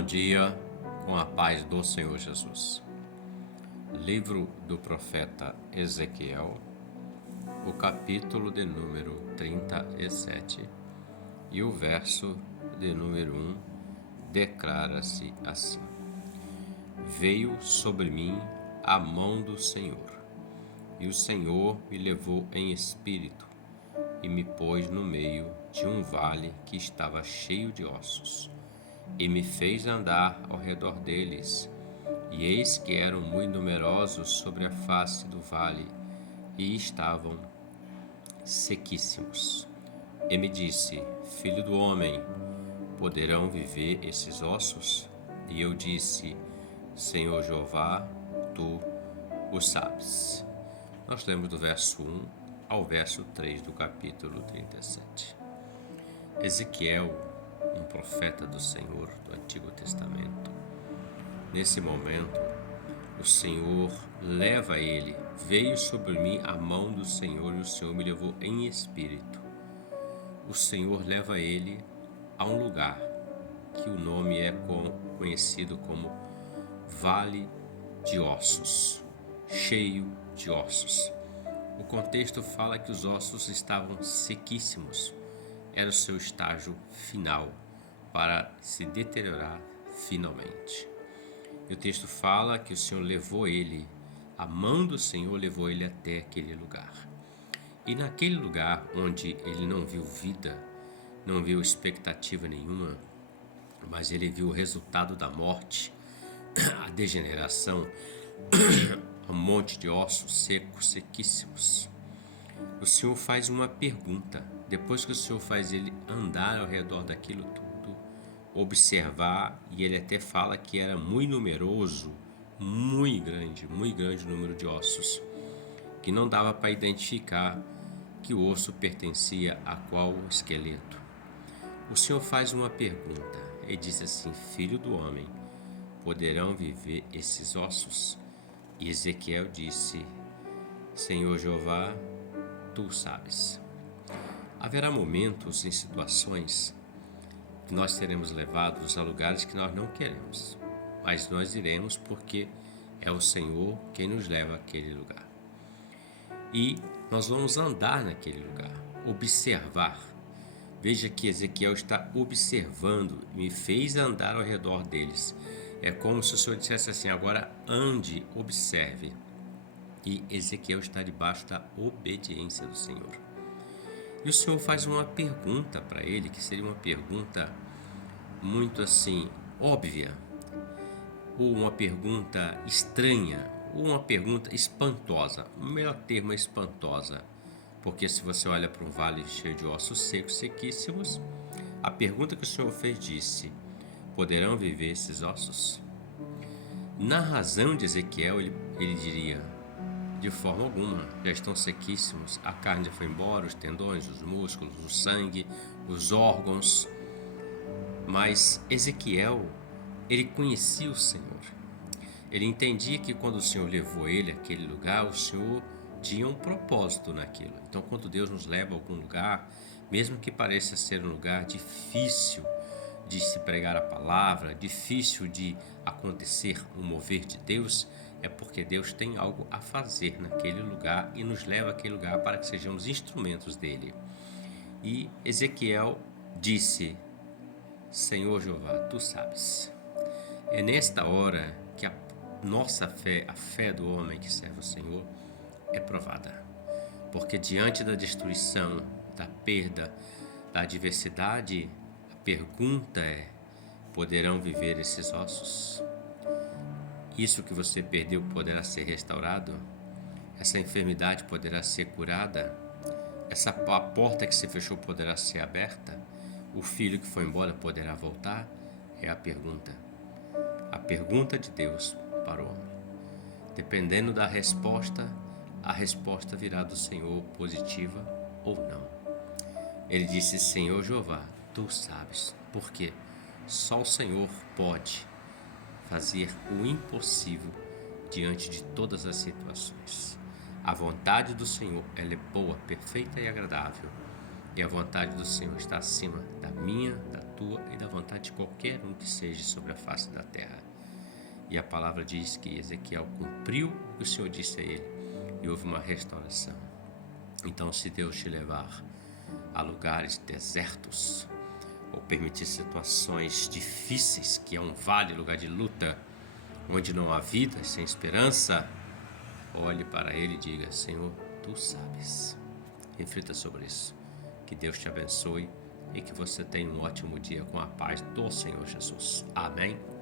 Bom dia, com a paz do Senhor Jesus. Livro do profeta Ezequiel, o capítulo de número 37 e o verso de número 1 declara-se assim: Veio sobre mim a mão do Senhor, e o Senhor me levou em espírito e me pôs no meio de um vale que estava cheio de ossos, e me fez andar ao redor deles, e eis que eram muito numerosos sobre a face do vale, e estavam sequíssimos. E me disse: Filho do homem, poderão viver esses ossos? E eu disse: Senhor Jeová, tu o sabes. Nós lemos do verso 1 ao verso 3 do capítulo 37. Ezequiel, um profeta do Senhor do Antigo Testamento. Nesse momento, o Senhor leva ele, veio sobre mim a mão do Senhor e o Senhor me levou em espírito. O Senhor leva ele a um lugar que o nome é conhecido como Vale de Ossos, cheio de ossos. O contexto fala que os ossos estavam sequíssimos, era o seu estágio final para se deteriorar finalmente. E o texto fala que o Senhor levou ele, a mão do Senhor levou ele até aquele lugar. E naquele lugar onde ele não viu vida, não viu expectativa nenhuma, mas ele viu o resultado da morte, a degeneração, um monte de ossos secos, sequíssimos. O Senhor faz uma pergunta. Depois que o Senhor faz ele andar ao redor daquilo tudo, observar, e ele até fala que era muito numeroso, muito grande o número de ossos, que não dava para identificar que o osso pertencia a qual esqueleto. O Senhor faz uma pergunta e diz assim: Filho do homem, poderão viver esses ossos? E Ezequiel disse: Senhor Jeová, tu sabes. Haverá momentos e situações que nós seremos levados a lugares que nós não queremos, mas nós iremos porque é o Senhor quem nos leva àquele lugar. E nós vamos andar naquele lugar, observar. Veja que Ezequiel está observando, me fez andar ao redor deles. É como se o Senhor dissesse assim: agora ande, observe. E Ezequiel está debaixo da obediência do Senhor. E o Senhor faz uma pergunta para ele, que seria uma pergunta muito assim, óbvia, ou uma pergunta estranha, ou uma pergunta espantosa. O melhor termo é espantosa, porque se você olha para um vale cheio de ossos secos, sequíssimos, a pergunta que o Senhor fez disse: poderão viver esses ossos? Na razão de Ezequiel, ele diria: de forma alguma, já estão sequíssimos, a carne já foi embora, os tendões, os músculos, o sangue, os órgãos. Mas Ezequiel, ele conhecia o Senhor. Ele entendia que quando o Senhor levou ele àquele lugar, o Senhor tinha um propósito naquilo. Então, quando Deus nos leva a algum lugar, mesmo que pareça ser um lugar difícil de se pregar a palavra, difícil de acontecer um mover de Deus, é porque Deus tem algo a fazer naquele lugar e nos leva àquele lugar para que sejamos instrumentos dele. E Ezequiel disse: Senhor Jeová, tu sabes. É nesta hora que a nossa fé, a fé do homem que serve o Senhor, é provada. Porque diante da destruição, da perda, da adversidade, a pergunta é: poderão viver esses ossos? Isso que você perdeu poderá ser restaurado? Essa enfermidade poderá ser curada? A porta que se fechou poderá ser aberta? O filho que foi embora poderá voltar? É a pergunta. A pergunta de Deus para o homem. Dependendo da resposta, a resposta virá do Senhor, positiva ou não. Ele disse: Senhor Jeová, tu sabes. Por quê? Só o Senhor pode fazer o impossível diante de todas as situações. A vontade do Senhor, ela é boa, perfeita e agradável. E a vontade do Senhor está acima da minha, da tua e da vontade de qualquer um que seja sobre a face da terra. E a palavra diz que Ezequiel cumpriu o que o Senhor disse a ele e houve uma restauração. Então, se Deus te levar a lugares desertos ou permitir situações difíceis, que é um vale, lugar de luta, onde não há vida, sem esperança, olhe para Ele e diga: Senhor, Tu sabes. Reflita sobre isso. Que Deus te abençoe e que você tenha um ótimo dia com a paz do Senhor Jesus. Amém.